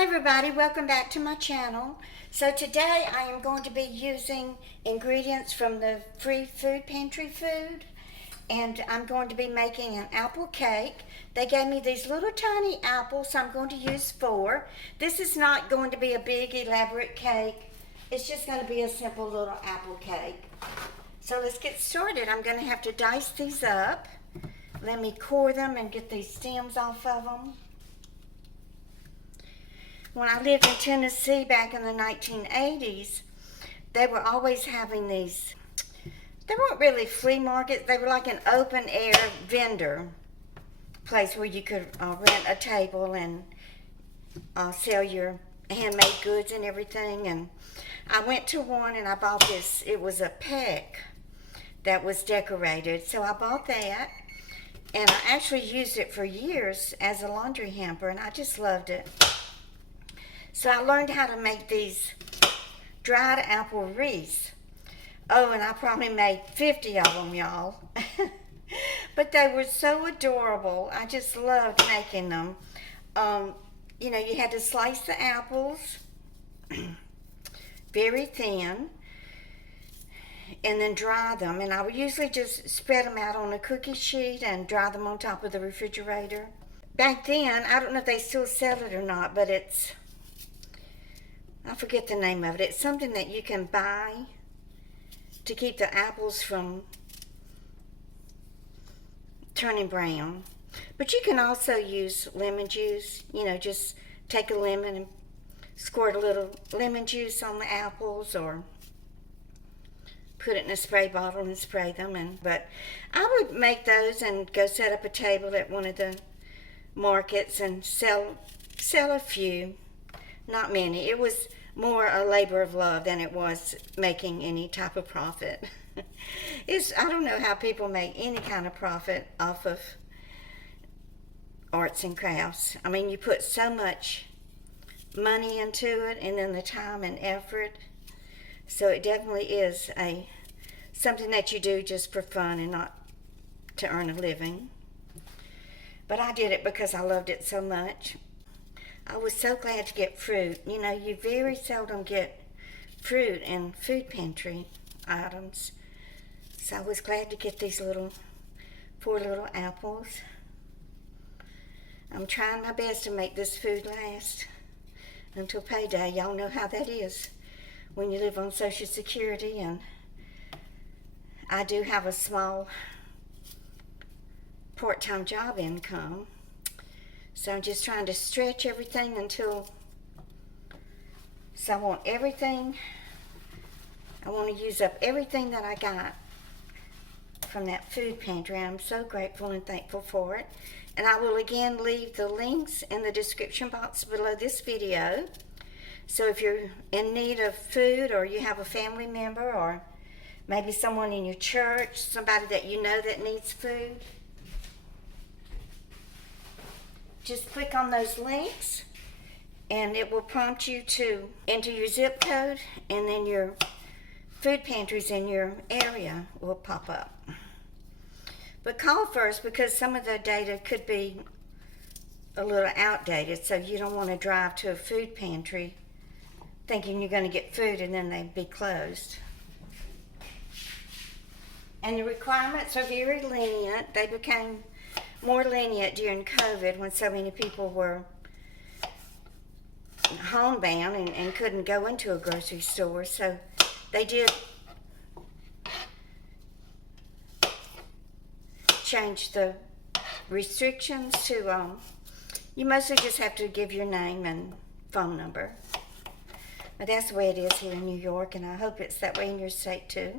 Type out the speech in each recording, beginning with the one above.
Hi everybody, welcome back to my channel. So today I am going to be using ingredients from the free food pantry food, and I'm going to be making an apple cake. They gave me these little tiny apples, so I'm going to use 4. This is not going to be a big elaborate cake. It's just going to be a simple little apple cake. So let's get started. I'm going to have to dice these up. Let me core them and get these stems off of them. When I lived in Tennessee back in the 1980s, they were always having these, they weren't really flea markets, they were like an open air vendor place where you could rent a table and sell your handmade goods and everything. And I went to one and I bought this, it was a peck that was decorated. So I bought that and I actually used it for years as a laundry hamper, and I just loved it. So I learned how to make these dried apple wreaths. Oh, and I probably made 50 of them, y'all. But they were so adorable. I just loved making them. You know, you had to slice the apples very thin and then dry them. And I would usually just spread them out on a cookie sheet and dry them on top of the refrigerator. Back then, I don't know if they still sell it or not, but I forget the name of it. It's something that you can buy to keep the apples from turning brown. But you can also use lemon juice. You know, just take a lemon and squirt a little lemon juice on the apples, or put it in a spray bottle and spray them. But I would make those and go set up a table at one of the markets and sell a few. Not many. It was more a labor of love than it was making any type of profit. I don't know how people make any kind of profit off of arts and crafts. I mean, you put so much money into it, and then the time and effort. So it definitely is something that you do just for fun and not to earn a living. But I did it because I loved it so much. I was so glad to get fruit. You know, you very seldom get fruit in food pantry items. So I was glad to get these 4 little apples. I'm trying my best to make this food last until payday. Y'all know how that is when you live on Social Security, and I do have a small part-time job income. So I'm just trying to stretch everything so I want everything, I want to use up everything that I got from that food pantry. I'm so grateful and thankful for it. And I will again leave the links in the description box below this video. So if you're in need of food, or you have a family member, or maybe someone in your church, somebody that you know that needs food, just click on those links and it will prompt you to enter your zip code, and then your food pantries in your area will pop up. But call first, because some of the data could be a little outdated, so you don't want to drive to a food pantry thinking you're going to get food and then they'd be closed. And the requirements are very lenient. They became more lenient during COVID, when so many people were homebound and couldn't go into a grocery store. So they did change the restrictions to, you mostly just have to give your name and phone number. But that's the way it is here in New York, and I hope it's that way in your state too.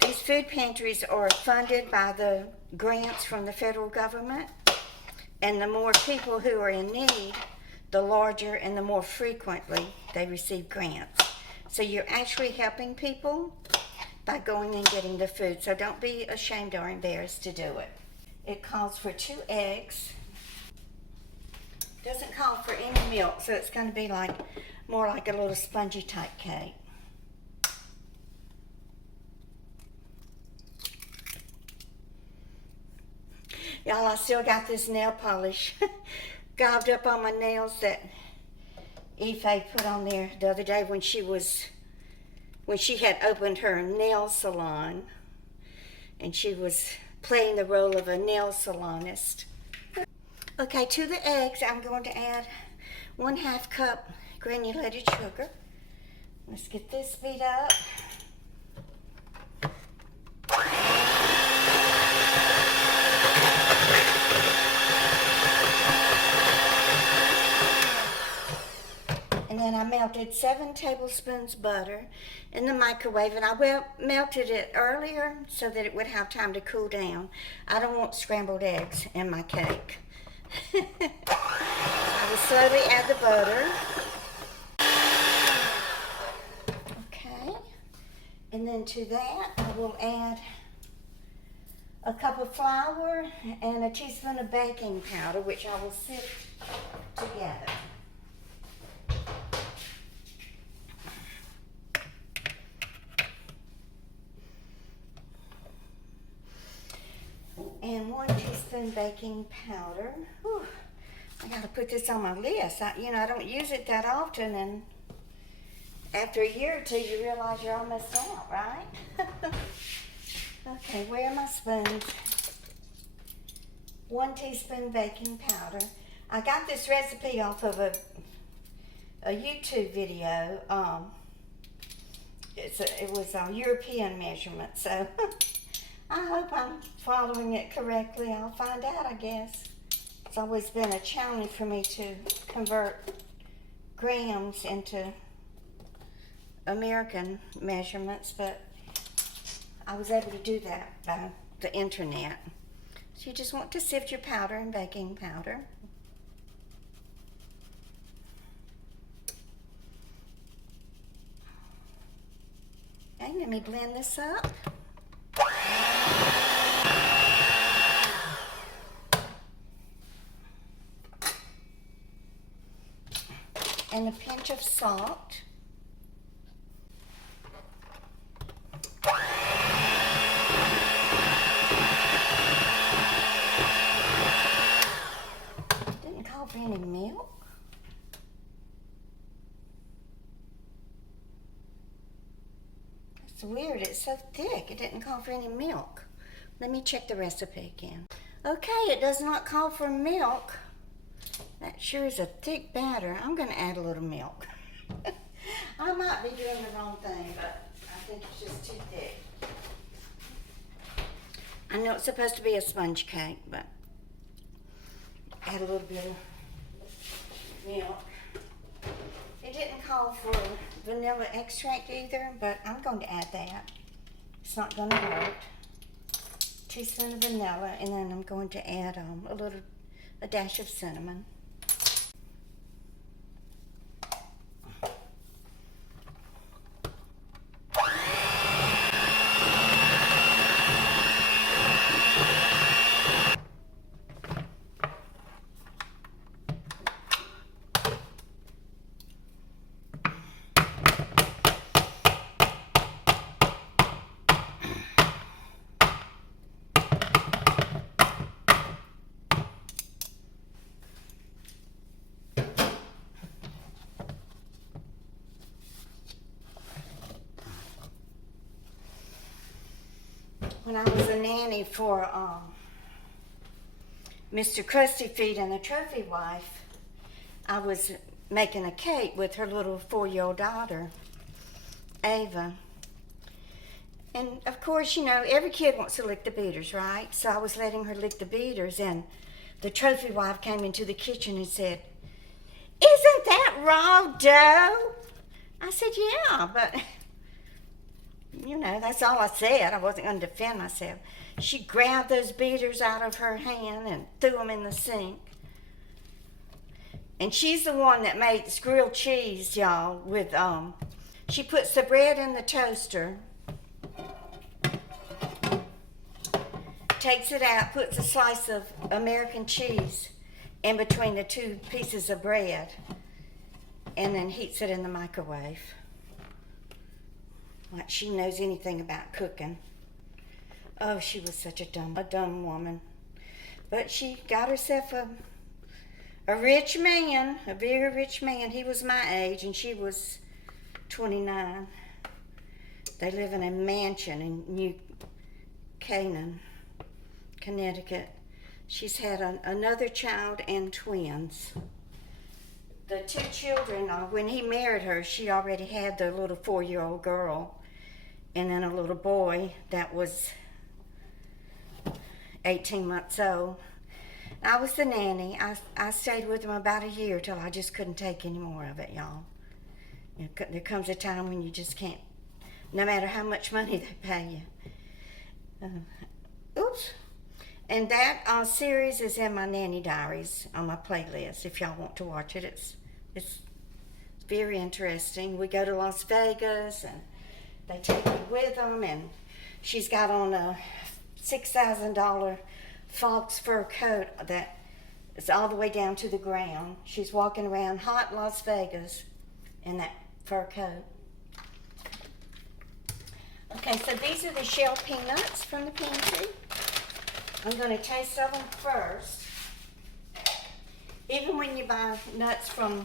These food pantries are funded by the grants from the federal government, and the more people who are in need, the larger and the more frequently they receive grants. So you're actually helping people by going and getting the food. So don't be ashamed or embarrassed to do it. It calls for 2 eggs. Doesn't call for any milk, so it's going to be more like a little spongy type cake. Y'all, I still got this nail polish gobbed up on my nails that Ife put on there the other day when she had opened her nail salon, and she was playing the role of a nail salonist. Okay, to the eggs, I'm going to add 1/2 cup granulated sugar. Let's get this beat up. And then I melted 7 tablespoons butter in the microwave, and I melted it earlier so that it would have time to cool down. I don't want scrambled eggs in my cake. I will slowly add the butter. Okay, and then to that I will add a cup of flour and a teaspoon of baking powder, which I will sift together. And 1 teaspoon baking powder. Whew, I gotta put this on my list. I don't use it that often, and after a year or two you realize you're almost out, right? Okay, where are my spoons? 1 teaspoon baking powder. I got this recipe off of a YouTube video. It was a European measurement, so I hope I'm following it correctly. I'll find out, I guess. It's always been a challenge for me to convert grams into American measurements, but I was able to do that by the internet. So you just want to sift your powder and baking powder. Okay, let me blend this up. And a pinch of salt. Didn't call for any milk. That's weird, it's so thick. It didn't call for any milk. Let me check the recipe again. Okay, it does not call for milk. That sure is a thick batter. I'm going to add a little milk. I might be doing the wrong thing, but I think it's just too thick. I know it's supposed to be a sponge cake, but add a little bit of milk. It didn't call for vanilla extract either, but I'm going to add that. It's not going to hurt. A teaspoon of vanilla, and then I'm going to add a dash of cinnamon. When I was a nanny for Mr. Krusty Feet and the Trophy Wife, I was making a cake with her little 4-year-old daughter, Ava. And of course, every kid wants to lick the beaters, right? So I was letting her lick the beaters, and the trophy wife came into the kitchen and said, "Isn't that raw dough?" I said, "Yeah, but that's all I said. I wasn't going to defend myself." She grabbed those beaters out of her hand and threw them in the sink. And she's the one that made this grilled cheese, y'all, with, she puts the bread in the toaster, takes it out, puts a slice of American cheese in between the 2 pieces of bread, and then heats it in the microwave. Like she knows anything about cooking. Oh, she was such a dumb woman. But she got herself a rich man, a very rich man. He was my age and she was 29. They live in a mansion in New Canaan, Connecticut. She's had another child and twins. The two children, when he married her, she already had the little 4-year-old girl and then a little boy that was 18 months old. I was the nanny. I stayed with them about a year till I just couldn't take any more of it, y'all. There comes a time when you just can't, no matter how much money they pay you. Oops. And that series is in my Nanny Diaries on my playlist. If y'all want to watch it, it's very interesting. We go to Las Vegas and they take me with them, and she's got on a $6,000 fox fur coat that is all the way down to the ground. She's walking around hot Las Vegas in that fur coat. Okay, so these are the shell peanuts from the pantry. I'm going to taste some of them first. Even when you buy nuts from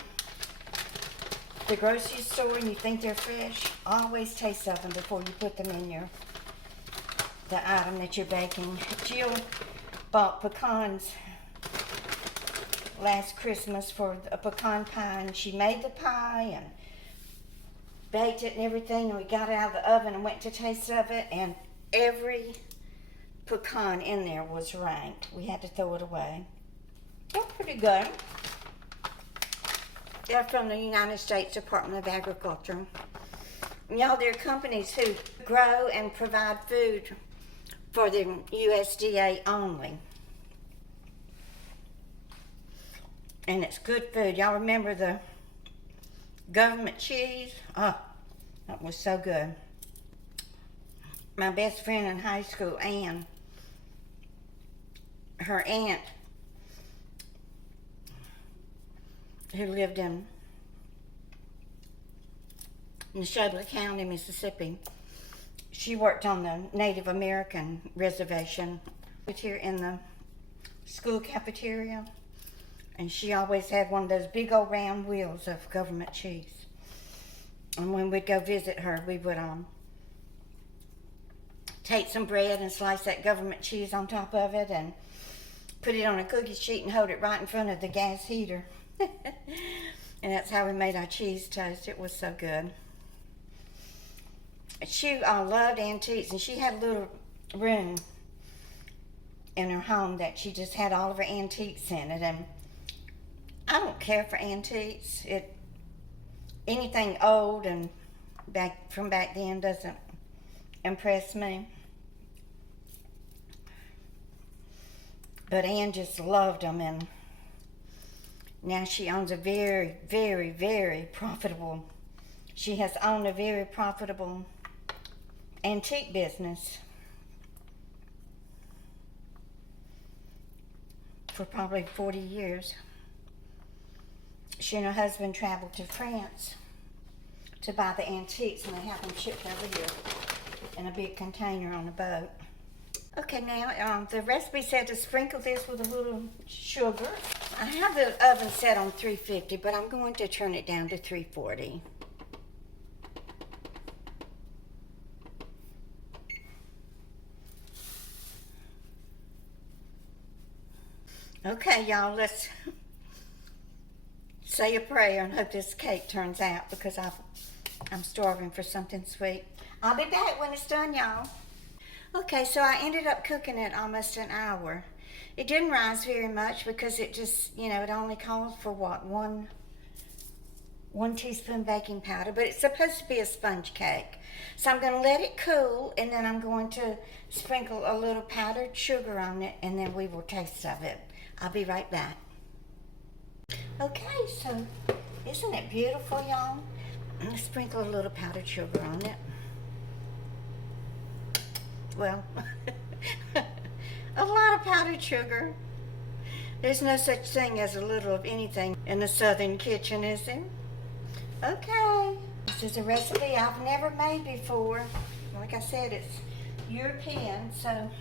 the grocery store and you think they're fresh, always taste of them before you put them in the item that you're baking. Jill bought pecans last Christmas for a pecan pie, and she made the pie and baked it and everything, and we got it out of the oven and went to taste of it, and every pecan in there was rank. We had to throw it away. They're pretty good. They're from the United States Department of Agriculture. Y'all, they're companies who grow and provide food for the USDA only. And it's good food. Y'all remember the government cheese? Oh, that was so good. My best friend in high school, Ann, her aunt, who lived in Neshoba County, Mississippi, she worked on the Native American reservation here in the school cafeteria, and she always had one of those big old round wheels of government cheese. And when we'd go visit her, we would take some bread and slice that government cheese on top of it and put it on a cookie sheet and hold it right in front of the gas heater. And that's how we made our cheese toast. It was so good. She loved antiques, and she had a little room in her home that she just had all of her antiques in it. And I don't care for antiques. Anything old and from back then doesn't impress me. But Ann just loved them, and now she owns a very, very, very profitable, she has owned a very profitable antique business for probably 40 years. She and her husband traveled to France to buy the antiques, and they have them shipped over here in a big container on a boat. Okay, now the recipe said to sprinkle this with a little sugar. I have the oven set on 350, but I'm going to turn it down to 340. Okay, y'all, let's say a prayer and hope this cake turns out, because I'm starving for something sweet. I'll be back when it's done, y'all. Okay, so I ended up cooking it almost an hour. It didn't rise very much because it just, it only calls for what, one teaspoon baking powder, but it's supposed to be a sponge cake. So I'm going to let it cool, and then I'm going to sprinkle a little powdered sugar on it, and then we will taste of it. I'll be right back. Okay, so isn't it beautiful, y'all? I'm going to sprinkle a little powdered sugar on it. Well, a lot of powdered sugar. There's no such thing as a little of anything in the southern kitchen, is there? Okay, this is a recipe I've never made before. Like I said, it's European, so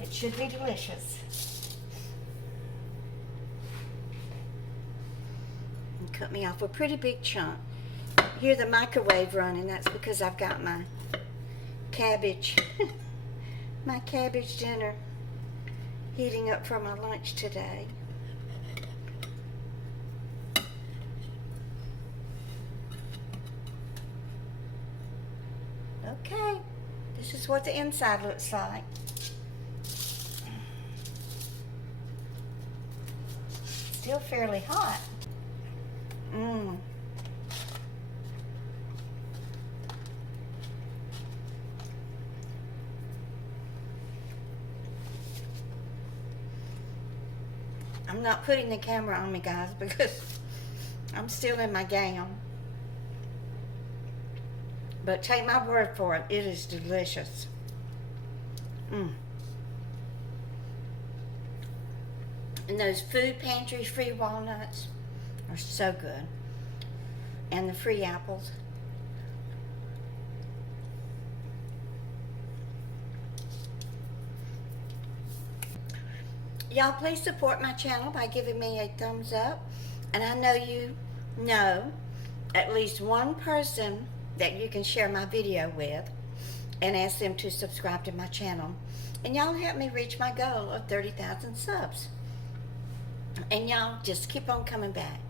it should be delicious. cut me off a pretty big chunk. Hear the microwave running. That's because I've got my cabbage, my cabbage dinner heating up for my lunch today. Okay, this is what the inside looks like. Still fairly hot. I'm not putting the camera on me, guys, because I'm still in my gown. But take my word for it, it is delicious. And those food pantry free walnuts are so good. And the free apples. Y'all please support my channel by giving me a thumbs up. And I know you know at least one person that you can share my video with and ask them to subscribe to my channel. And y'all help me reach my goal of 30,000 subs. And y'all just keep on coming back.